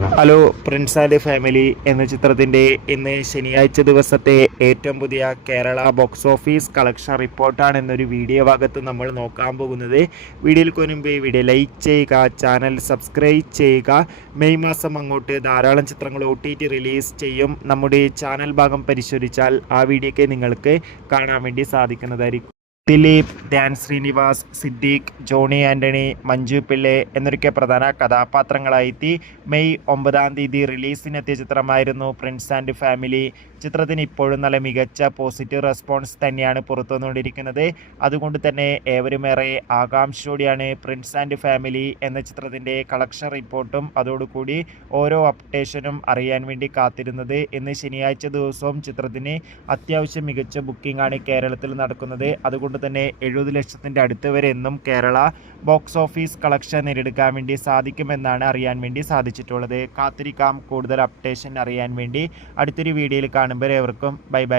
Hello Prince and family എന്ന ചിത്രത്തിൻ്റെ ഇന്ന് ശനിയാഴ്ച ദിവസത്തെ ഏറ്റവും പുതിയ കേരള ബോക്സ് ഓഫീസ് കളക്ഷൻ റിപ്പോർട്ടാണ് എന്നൊരു വീഡിയോ ഭാഗത്ത് നമ്മൾ നോക്കാൻ പോകുന്നത്. വീഡിയോയിൽ മുൻപ് വീഡിയോ ലൈക്ക് ചെയ്യുക, ചാനൽ സബ്സ്ക്രൈബ് ചെയ്യുക. മെയ് മാസം അങ്ങോട്ട് ധാരാളം ചിത്രങ്ങൾ OTT റിലീസ് ചെയ്യും. നമ്മുടെ ചാനൽ ഭാഗം പരിശോധിച്ചാൽ ആ വീഡിയോയ്ക്ക് നിങ്ങൾക്ക് കാണാൻ വേണ്ടി സാധിക്കുന്നതായിരിക്കും. ദിലീപ്, ധ്യാൻ ശ്രീനിവാസ്, സിദ്ദീഖ്, ജോണി ആൻ്റണി, മഞ്ജു പിള്ളെ എന്നൊക്കെ പ്രധാന കഥാപാത്രങ്ങളായെത്തി മെയ് 9 റിലീസിനെത്തിയ ചിത്രമായിരുന്നു പ്രിൻസ് ആൻഡ് ഫാമിലി. ചിത്രത്തിന് ഇപ്പോഴും നല്ല മികച്ച പോസിറ്റീവ് റെസ്പോൺസ് തന്നെയാണ് പുറത്തു വന്നുകൊണ്ടിരിക്കുന്നത്. അതുകൊണ്ട് തന്നെ ഏവരുമേറെ ആകാംക്ഷയോടെയാണ് പ്രിൻസ് ആൻഡ് ഫാമിലി എന്ന ചിത്രത്തിൻ്റെ കളക്ഷൻ റിപ്പോർട്ടും അതോടുകൂടി ഓരോ അപ്ഡേഷനും അറിയാൻ വേണ്ടി കാത്തിരുന്നത്. ഇന്ന് ശനിയാഴ്ച ദിവസവും ചിത്രത്തിന് അത്യാവശ്യം മികച്ച ബുക്കിംഗ് ആണ് കേരളത്തിൽ നടക്കുന്നത്. അതുകൊണ്ട് തന്നെ 70 ലക്ഷത്തിൻ്റെ അടുത്ത് വരെ എന്നും കേരള ബോക്സ് ഓഫീസ് കളക്ഷൻ നേടിയെടുക്കാൻ വേണ്ടി സാധിക്കുമെന്നാണ് അറിയാൻ വേണ്ടി സാധിച്ചിട്ടുള്ളത്. കാത്തിരിക്കാം കൂടുതൽ അപ്ഡേഷൻ അറിയാൻ വേണ്ടി. അടുത്തൊരു വീഡിയോയിൽ കാണുമ്പോൾ ഏവർക്കും ബൈ ബൈ.